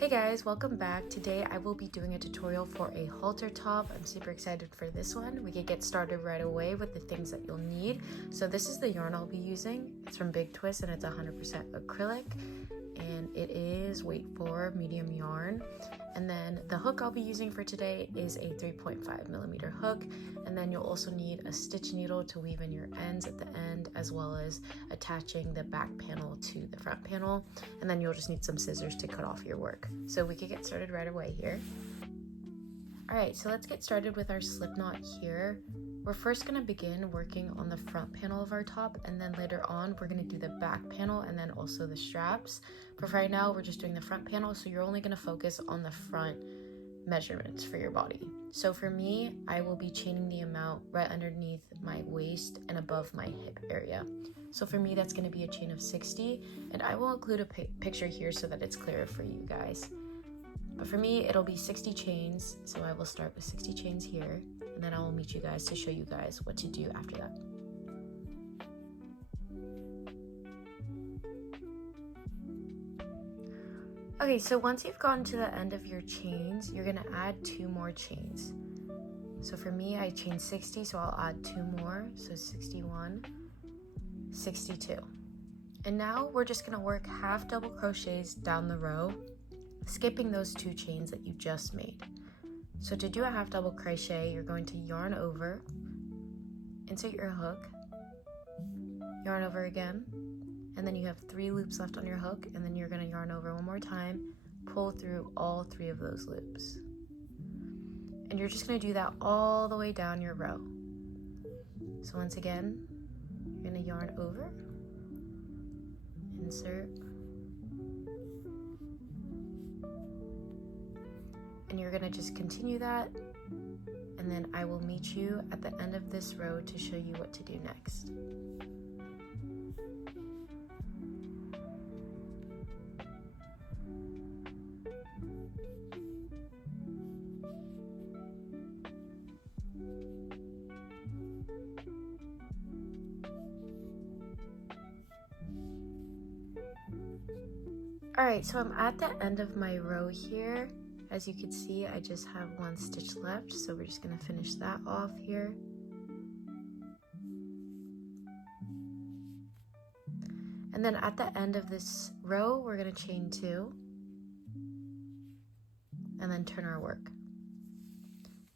Hey guys, welcome back. Today I will be doing a tutorial for a halter top. I'm super excited for this one. We can get started right away with the things that you'll need. So this is the yarn I'll be using. It's from Big Twist and it's 100% acrylic. And it is, wait for, medium yarn. And then the hook I'll be using for today is a 3.5mm hook. And then you'll also need a stitch needle to weave in your ends at the end, as well as attaching the back panel to the front panel. And then you'll just need some scissors to cut off your work. So we could get started right away here. All right, so let's get started with our slip knot here. We're first gonna begin working on the front panel of our top, and then later on we're gonna do the back panel and then also the straps. But for right now, we're just doing the front panel, so you're only gonna focus on the front measurements for your body. So for me, I will be chaining the amount right underneath my waist and above my hip area. So for me, that's gonna be a chain of 60, and I will include a picture here so that it's clearer for you guys. But for me, it'll be 60 chains, so I will start with 60 chains here, and then I will meet you guys to show you guys what to do after that. Okay, so once you've gotten to the end of your chains, you're gonna add 2 more chains. So for me, I chained 60, so I'll add 2 more, so 61, 62. And now we're just gonna work half double crochets down the row, skipping those 2 chains that you just made. So to do a half double crochet, you're going to yarn over, insert your hook, yarn over again, and then you have 3 loops left on your hook, and then you're going to yarn over one more time, pull through all 3 of those loops. And you're just going to do that all the way down your row. So once again, you're going to yarn over, insert, and you're gonna just continue that, and then I will meet you at the end of this row to show you what to do next. All right, so I'm at the end of my row here. As you can see, I just have 1 stitch left, so we're just gonna finish that off here. And then at the end of this row, we're gonna chain 2, and then turn our work.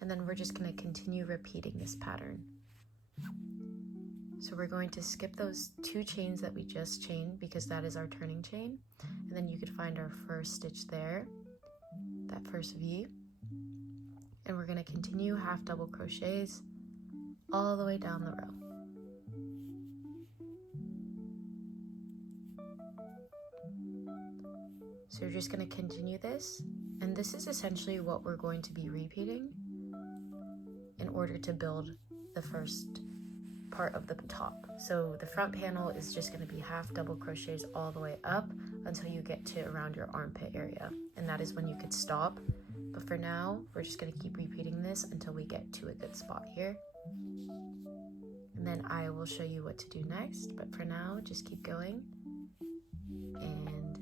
And then we're just gonna continue repeating this pattern. So we're going to skip those 2 chains that we just chained because that is our turning chain. And then you could find our first stitch there, that first V, and we're going to continue half double crochets all the way down the row. So you're just going to continue this, and this is essentially what we're going to be repeating in order to build the first part of the top. So the front panel is just going to be half double crochets all the way up until you get to around your armpit area, and that is when you could stop. But for now, we're just going to keep repeating this until we get to a good spot here, and then I will show you what to do next. But for now, just keep going. And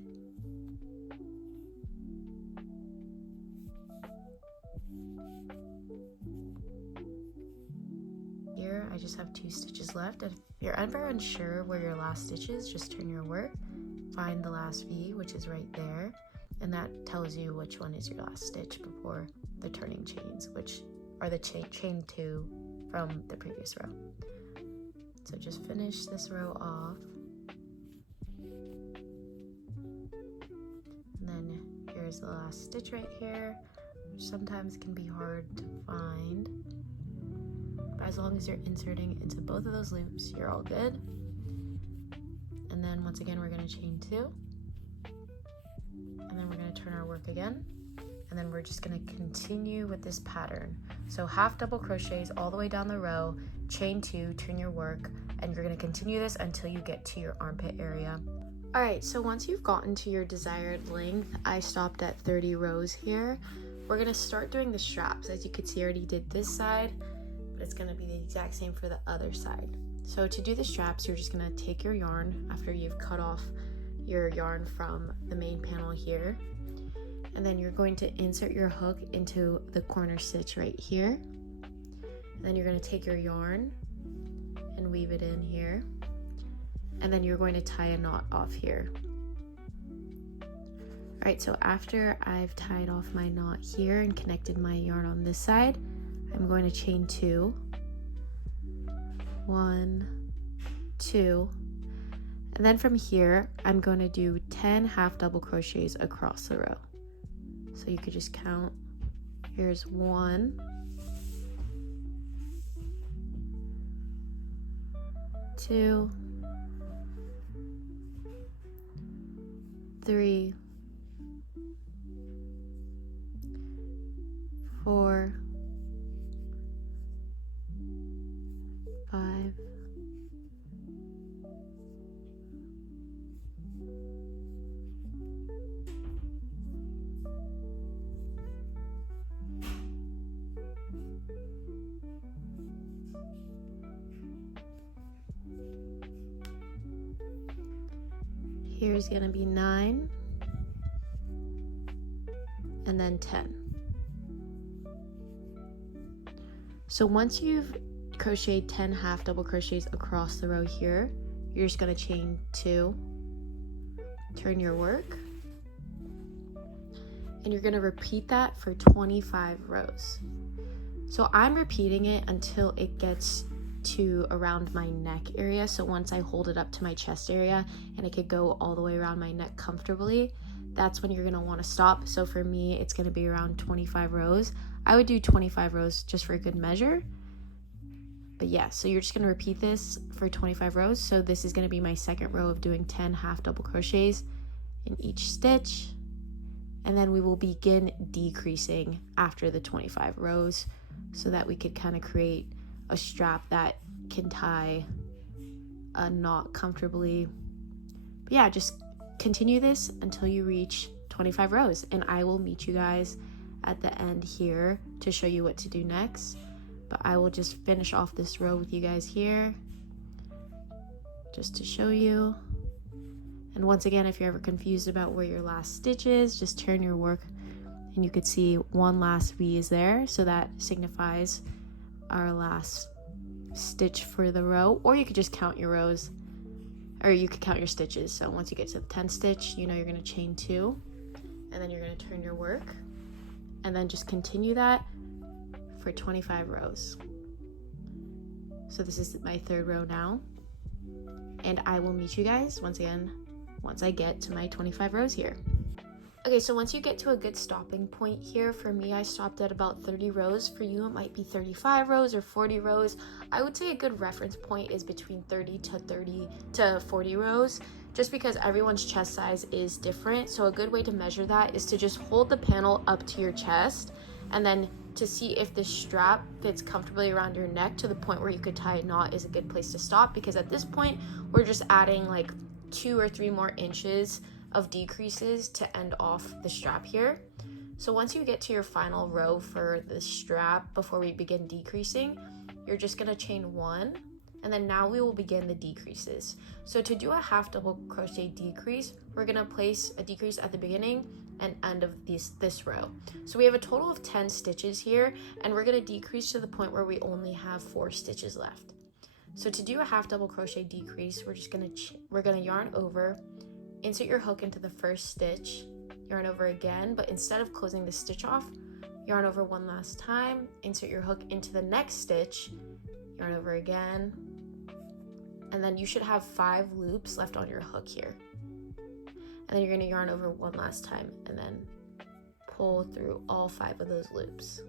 here I just have 2 stitches left. If you're ever unsure where your last stitch is, just turn your work, find the last V, which is right there, and that tells you which one is your last stitch before the turning chains, which are the chain 2 from the previous row. So just finish this row off, and then here's the last stitch right here, which sometimes can be hard to find. But as long as you're inserting into both of those loops, you're all good. And then once again, we're going to chain 2, and then we're going to turn our work again, and then we're just going to continue with this pattern. So half double crochets all the way down the row, chain 2, turn your work, and you're going to continue this until you get to your armpit area. All right, so once you've gotten to your desired length, I stopped at 30 rows here. We're going to start doing the straps. As you can see, I already did this side, but it's going to be the exact same for the other side. So to do the straps, you're just going to take your yarn after you've cut off your yarn from the main panel here, and then you're going to insert your hook into the corner stitch right here. And then you're going to take your yarn and weave it in here, and then you're going to tie a knot off here. All right, so after I've tied off my knot here and connected my yarn on this side, I'm going to chain 2, 1, 2, and then from here I'm going to do 10 half double crochets across the row. So you could just count. Here's 1, 2, 3, 4, 5, 9, and then 10. So once you've crocheted 10 half double crochets across the row here, you're just going to chain 2, turn your work, and you're going to repeat that for 25 rows. So I'm repeating it until it gets to around my neck area. So once I hold it up to my chest area and it could go all the way around my neck comfortably, that's when you're going to want to stop. So for me, it's going to be around 25 rows. I would do 25 rows just for a good measure. But yeah, so you're just going to repeat this for 25 rows. So this is going to be my second row of doing 10 half double crochets in each stitch. And then we will begin decreasing after the 25 rows so that we could kind of create a strap that can tie a knot comfortably. But yeah, just continue this until you reach 25 rows, and I will meet you guys at the end here to show you what to do next. But I will just finish off this row with you guys here just to show you. And once again, if you're ever confused about where your last stitch is, just turn your work and you could see one last V is there, so that signifies our last stitch for the row. Or you could just count your rows, or you could count your stitches. So once you get to the 10th stitch, you know you're going to chain 2, and then you're going to turn your work, and then just continue that for 25 rows. So this is my third row now, and I will meet you guys once again once I get to my 25 rows here. Okay, so once you get to a good stopping point here, for me, I stopped at about 30 rows. For you, it might be 35 rows or 40 rows. I would say a good reference point is between 30 to 40 rows, just because everyone's chest size is different. So a good way to measure that is to just hold the panel up to your chest, and then to see if the strap fits comfortably around your neck to the point where you could tie a knot is a good place to stop, because at this point, we're just adding like 2 or 3 more inches of decreases to end off the strap here. So once you get to your final row for the strap before we begin decreasing, you're just going to chain 1, and then now we will begin the decreases. So to do a half double crochet decrease, we're going to place a decrease at the beginning and end of this row. So we have a total of 10 stitches here, and we're going to decrease to the point where we only have 4 stitches left. So to do a half double crochet decrease, we're going to yarn over, insert your hook into the first stitch, yarn over again, but instead of closing the stitch off, yarn over one last time, insert your hook into the next stitch, yarn over again, and then you should have 5 loops left on your hook here. And then you're going to yarn over one last time and then pull through all 5 of those loops.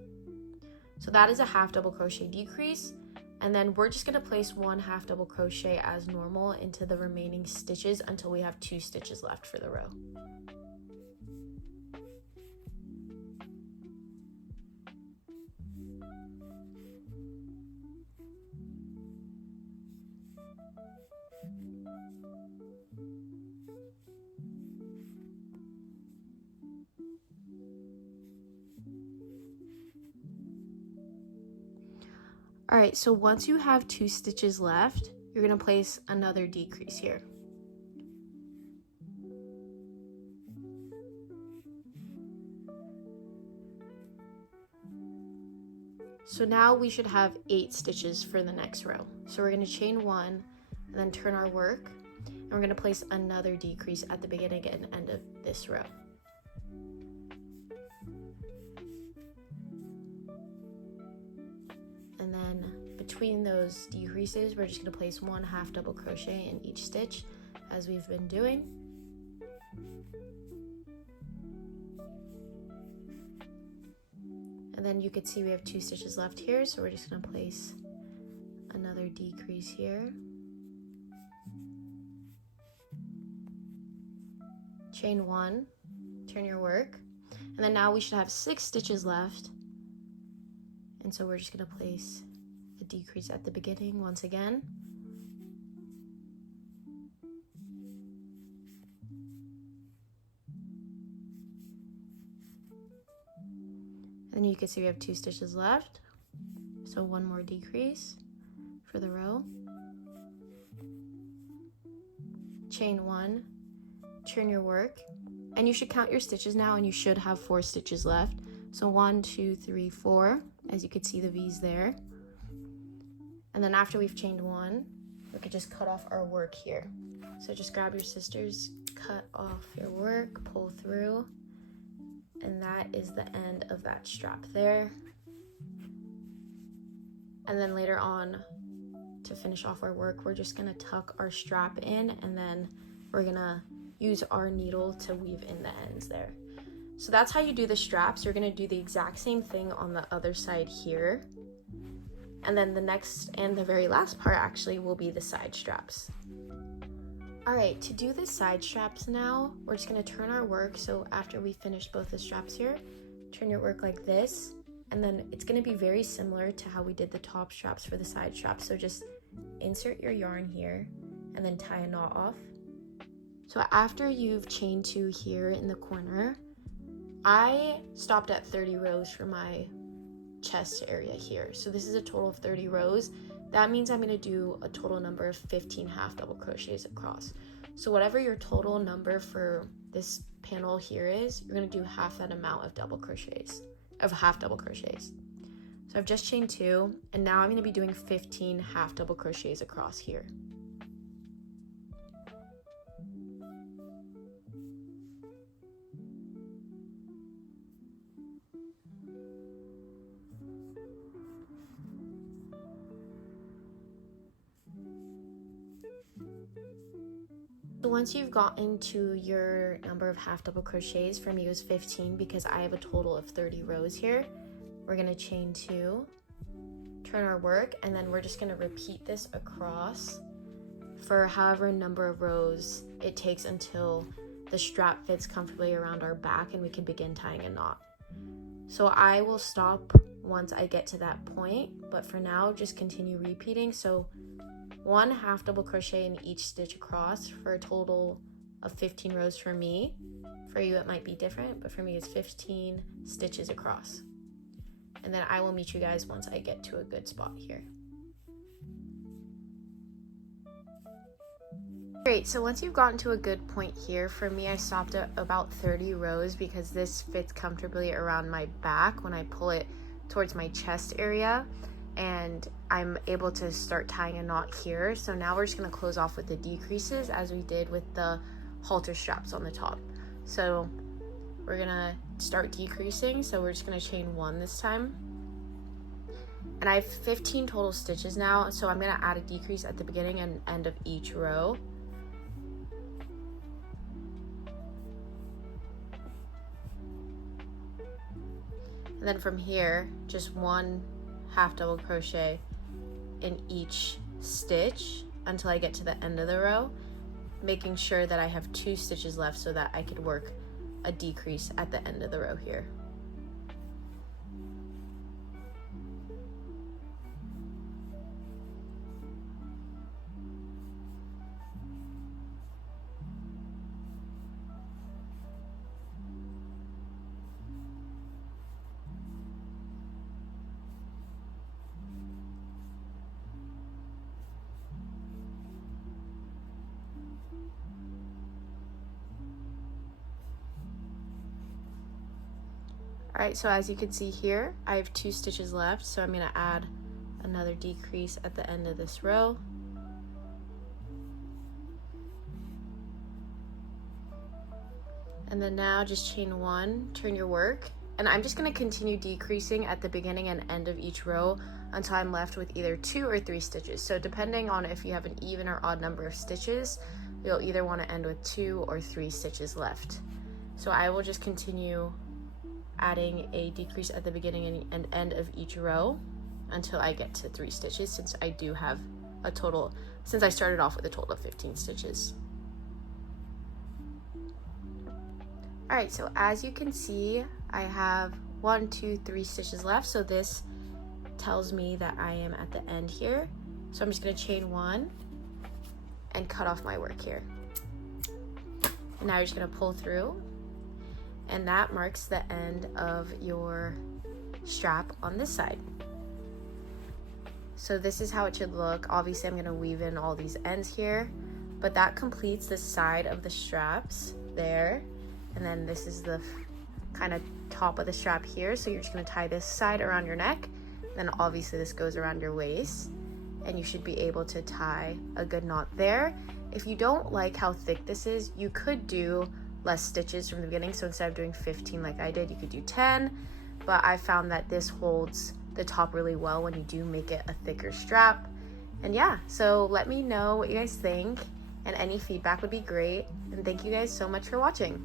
So that is a half double crochet decrease. And then we're just going to place 1 half double crochet as normal into the remaining stitches until we have 2 stitches left for the row. All right, so once you have 2 stitches left, you're going to place another decrease here. So now we should have 8 stitches for the next row. So we're going to chain 1 and then turn our work, and we're going to place another decrease at the beginning and end of this row. And then between those decreases, we're just going to place 1 half double crochet in each stitch as we've been doing. And then you can see we have 2 stitches left here, so we're just going to place another decrease here. Chain 1, turn your work, and then now we should have 6 stitches left. And so we're just going to place a decrease at the beginning once again. And you can see we have 2 stitches left, so 1 more decrease for the row. Chain 1, turn your work, and you should count your stitches now, and you should have 4 stitches left. So 1, 2, 3, 4, as you can see the V's there. And then after we've chained 1, we could just cut off our work here. So just grab your scissors, cut off your work, pull through, and that is the end of that strap there. And then later on, to finish off our work, we're just gonna tuck our strap in, and then we're gonna use our needle to weave in the ends there. So that's how you do the straps. You're gonna do the exact same thing on the other side here. And then the next and the very last part actually will be the side straps. All right, to do the side straps now, we're just gonna turn our work. So after we finish both the straps here, turn your work like this, and then it's gonna be very similar to how we did the top straps for the side straps. So just insert your yarn here and then tie a knot off. So after you've chained 2 here in the corner, I stopped at 30 rows for my chest area here. So this is a total of 30 rows. That means I'm going to do a total number of 15 half double crochets across. So whatever your total number for this panel here is, you're going to do half that amount of half double crochets. So I've just chained 2, and now I'm going to be doing 15 half double crochets across here. So once you've gotten to your number of half double crochets, for me it was 15 because I have a total of 30 rows here. We're gonna chain 2, turn our work, and then we're just gonna repeat this across for however number of rows it takes until the strap fits comfortably around our back and we can begin tying a knot. So I will stop once I get to that point, but for now just continue repeating. So 1 half double crochet in each stitch across for a total of 15 rows for me. For you it might be different, but for me it's 15 stitches across. And then I will meet you guys once I get to a good spot here. Great, so once you've gotten to a good point here, for me I stopped at about 30 rows because this fits comfortably around my back when I pull it towards my chest area, and I'm able to start tying a knot here. So now we're just gonna close off with the decreases as we did with the halter straps on the top. So we're gonna start decreasing, so we're just gonna chain 1 this time. And I have 15 total stitches now, so I'm gonna add a decrease at the beginning and end of each row. And then from here, just 1 half double crochet in each stitch until I get to the end of the row, making sure that I have 2 stitches left so that I could work a decrease at the end of the row here. All right, so as you can see here, I have 2 stitches left, so I'm gonna add another decrease at the end of this row. And then now just chain 1, turn your work, and I'm just gonna continue decreasing at the beginning and end of each row until I'm left with either 2 or 3 stitches. So depending on if you have an even or odd number of stitches, you'll either wanna end with 2 or 3 stitches left. So I will just continue adding a decrease at the beginning and end of each row until I get to 3 stitches, since I do have a total, since I started off with a total of 15 stitches. All right, so as you can see, I have 1, 2, 3 stitches left. So this tells me that I am at the end here. So I'm just gonna chain 1 and cut off my work here. And now you're just gonna pull through, and that marks the end of your strap on this side. So this is how it should look. Obviously I'm gonna weave in all these ends here, but that completes the side of the straps there. And then this is the kind of top of the strap here. So you're just gonna tie this side around your neck. Then obviously this goes around your waist, and you should be able to tie a good knot there. If you don't like how thick this is, you could do less stitches from the beginning. So instead of doing 15 like I did, you could do 10, but I found that this holds the top really well when you do make it a thicker strap. And yeah, so let me know what you guys think, and any feedback would be great. And thank you guys so much for watching.